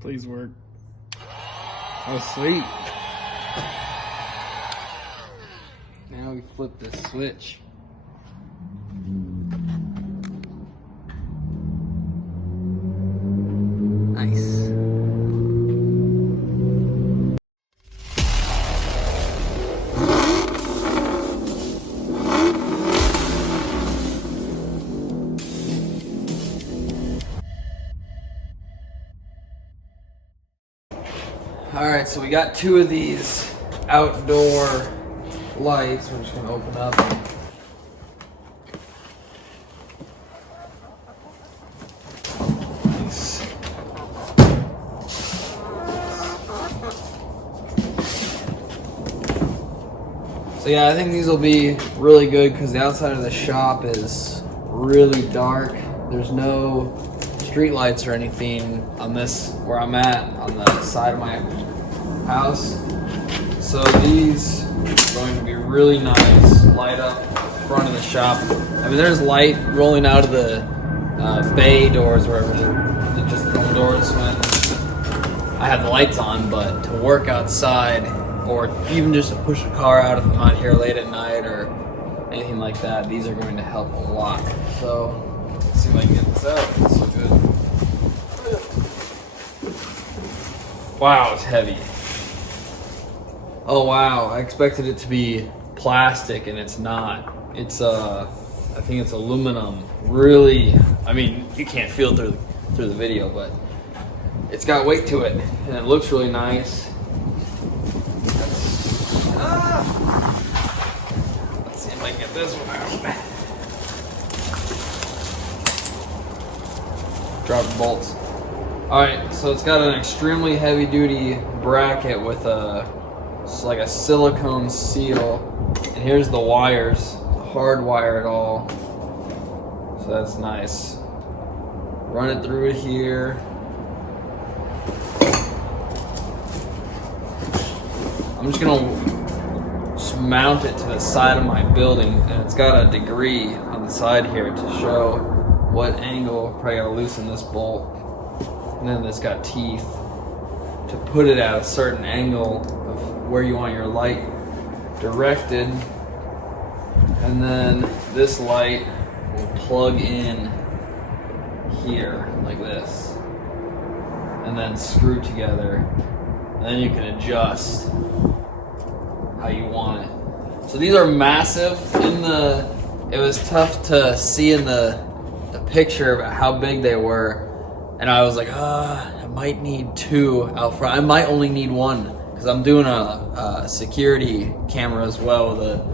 Please work. Oh, sweet. Now we flip this switch. Nice. Alright, so we got two of these outdoor lights. We're just gonna open up. Nice. So yeah, I think these will be really good because the outside of the shop is really dark. There's no street lights or anything on this where I'm at on the side of my house. So these are going to be really nice, light up front of the shop. I mean, there's light rolling out of the bay doors, wherever they're just normal doors when I have the lights on, but to work outside or even just to push a car out if I'm not here late at night or anything like that, these are going to help a lot. So let's see if I can get this out. It's so good. Wow, it's heavy. Oh wow, I expected it to be plastic and it's not. It's I think it's aluminum. Really, I mean, you can't feel it through the video, but it's got weight to it and it looks really nice. Let's see if I can get this one out. Drop bolts. Alright, so it's got an extremely heavy duty bracket with it's like a silicone seal. And here's the wires, hardwired all. So that's nice. Run it through here. I'm just gonna mount it to the side of my building, and it's got a degree on the side here to show what angle. Probably gotta loosen this bolt, and then it's got teeth to put it at a certain angle of where you want your light directed, and then this light will plug in here like this, and then screw together, and then you can adjust how you want it. So these are massive. It was tough to see in the picture about how big they were, and I was like, I might need two out front. I might only need one because I'm doing a security camera as well with a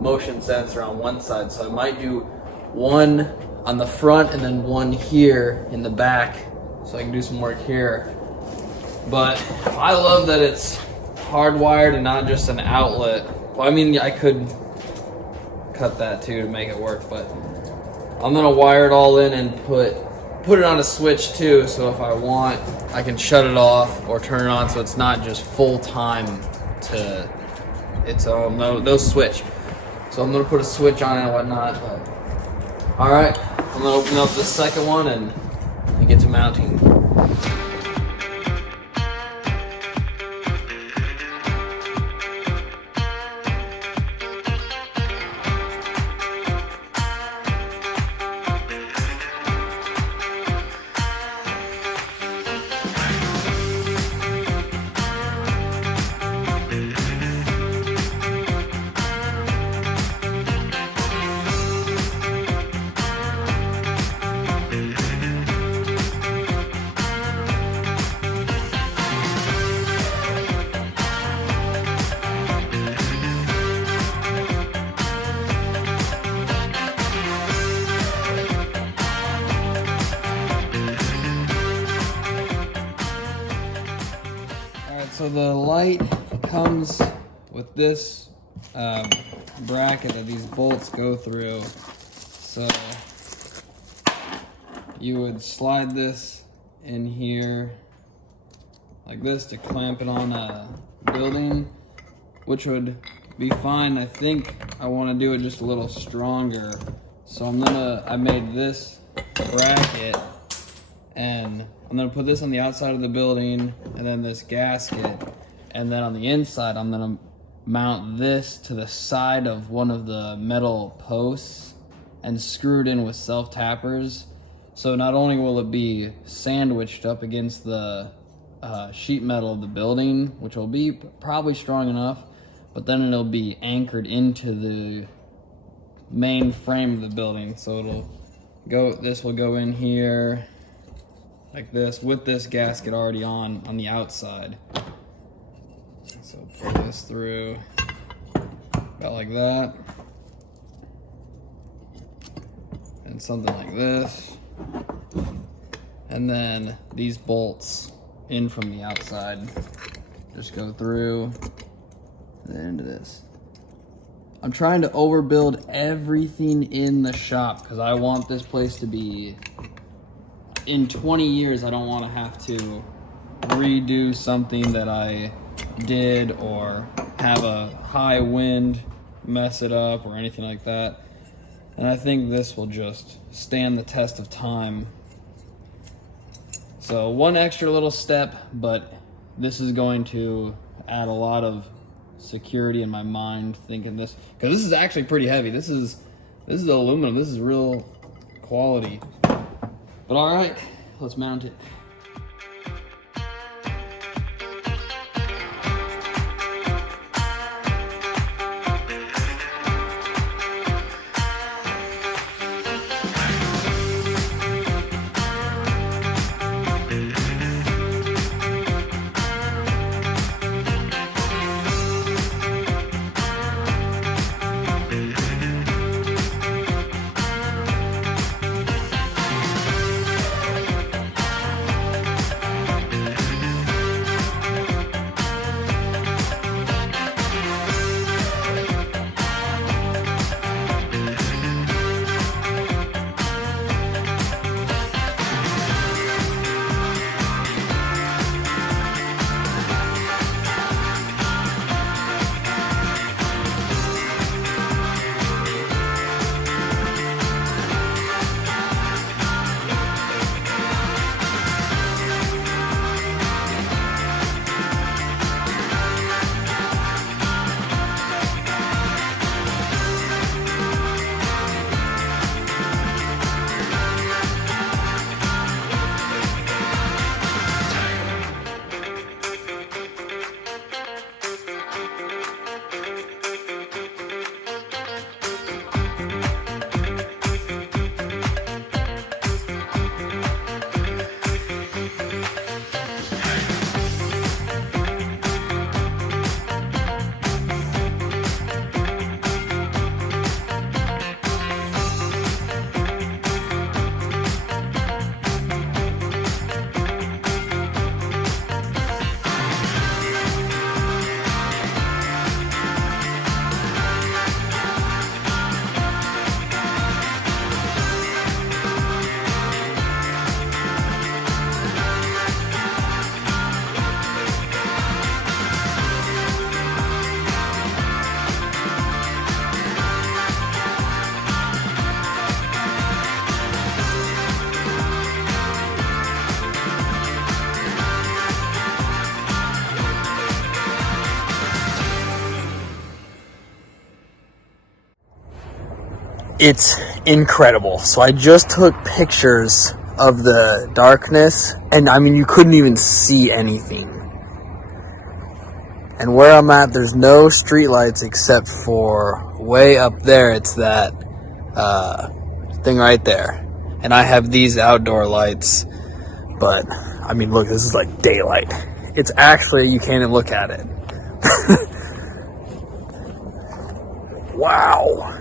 motion sensor on one side, so I might do one on the front and then one here in the back so I can do some work here. But I love that it's hardwired and not just an outlet. Well, I mean, I could cut that too to make it work, but I'm gonna wire it all in and put it on a switch too, so if I want, I can shut it off or turn it on, so it's not just full time to its own, no switch. So I'm gonna put a switch on it and whatnot. But all right, I'm gonna open up the second one and get to mounting. So the light comes with this bracket that these bolts go through. So you would slide this in here like this to clamp it on a building, which would be fine. I think I want to do it just a little stronger. So I made this bracket And I'm gonna put this on the outside of the building, and then this gasket, and then on the inside I'm gonna mount this to the side of one of the metal posts and screw it in with self-tappers. So not only will it be sandwiched up against the sheet metal of the building, which will be probably strong enough, but then it'll be anchored into the main frame of the building. So it'll go, this will go in here like this with this gasket already on the outside. So pull this through about like that, and something like this, and then these bolts in from the outside just go through and then into this. I'm trying to overbuild everything in the shop because I want this place to be, in 20 years I don't want to have to redo something that I did or have a high wind mess it up or anything like that. And I think this will just stand the test of time. So one extra little step, but this is going to add a lot of security in my mind thinking this, because this is actually pretty heavy. This is aluminum. This is real quality. But all right, let's mount it. It's incredible. So I just took pictures of the darkness, and I mean, you couldn't even see anything. And where I'm at, there's no street lights except for way up there. It's that thing right there. And I have these outdoor lights, but I mean, look, this is like daylight. It's actually, you can't even look at it. Wow.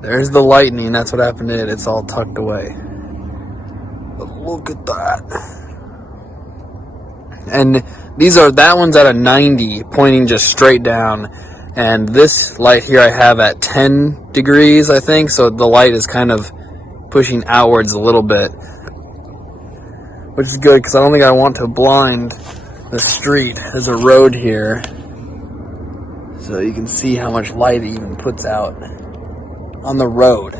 There's the lightning. That's what happened to it. It's all tucked away. But look at that. And that one's at a 90, pointing just straight down. And this light here I have at 10 degrees, I think. So the light is kind of pushing outwards a little bit, which is good because I don't think I want to blind the street. There's a road here, so you can see how much light it even puts out on the road.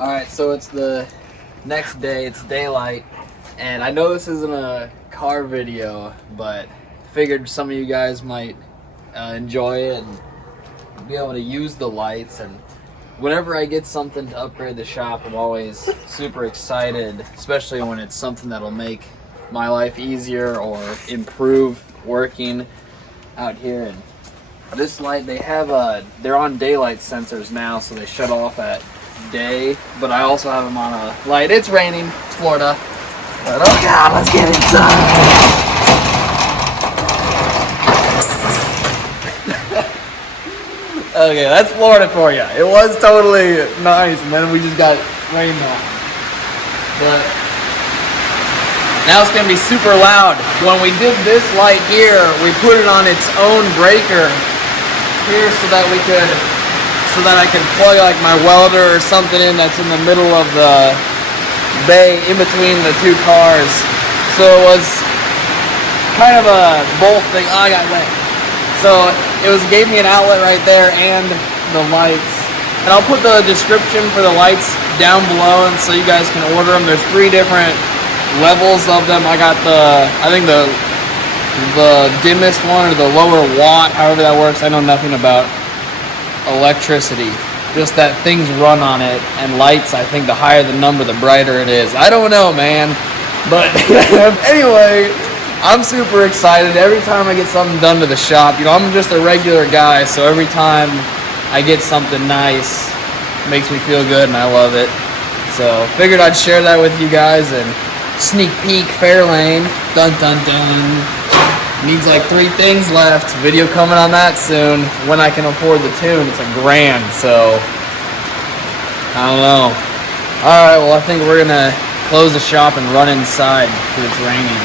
Alright, so it's the next day, it's daylight, and I know this isn't a car video, but figured some of you guys might enjoy it and be able to use the lights. And whenever I get something to upgrade the shop, I'm always super excited, especially when it's something that'll make my life easier or improve working out here. And this light, they're on daylight sensors now, so they shut off at day, but I also have them on a light. It's raining, it's Florida. But oh god, let's get inside. Okay, that's Florida for you. It was totally nice, and then we just got rained on. But now it's gonna be super loud. When we did this light here, we put it on its own breaker here so that I could plug like my welder or something in that's in the middle of the bay in between the two cars. So it was kind of a both thing. Oh, I got wet. So gave me an outlet right there and the lights. And I'll put the description for the lights down below, and so you guys can order them. There's 3 different levels of them. I got I think the dimmest one, or the lower watt, however that works. I know nothing about electricity, just that things run on it. And lights, I think the higher the number, the brighter it is. I don't know, man, but anyway, I'm super excited every time I get something done to the shop. You know, I'm just a regular guy, so every time I get something nice, it makes me feel good, and I love it. So figured I'd share that with you guys. And sneak peek, Fairlane, dun dun dun. Needs like 3 things left. Video coming on that soon. When I can afford the tune, it's $1,000. So I don't know. All right, well, I think we're gonna close the shop and run inside because it's raining.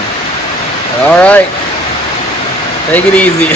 All right, take it easy.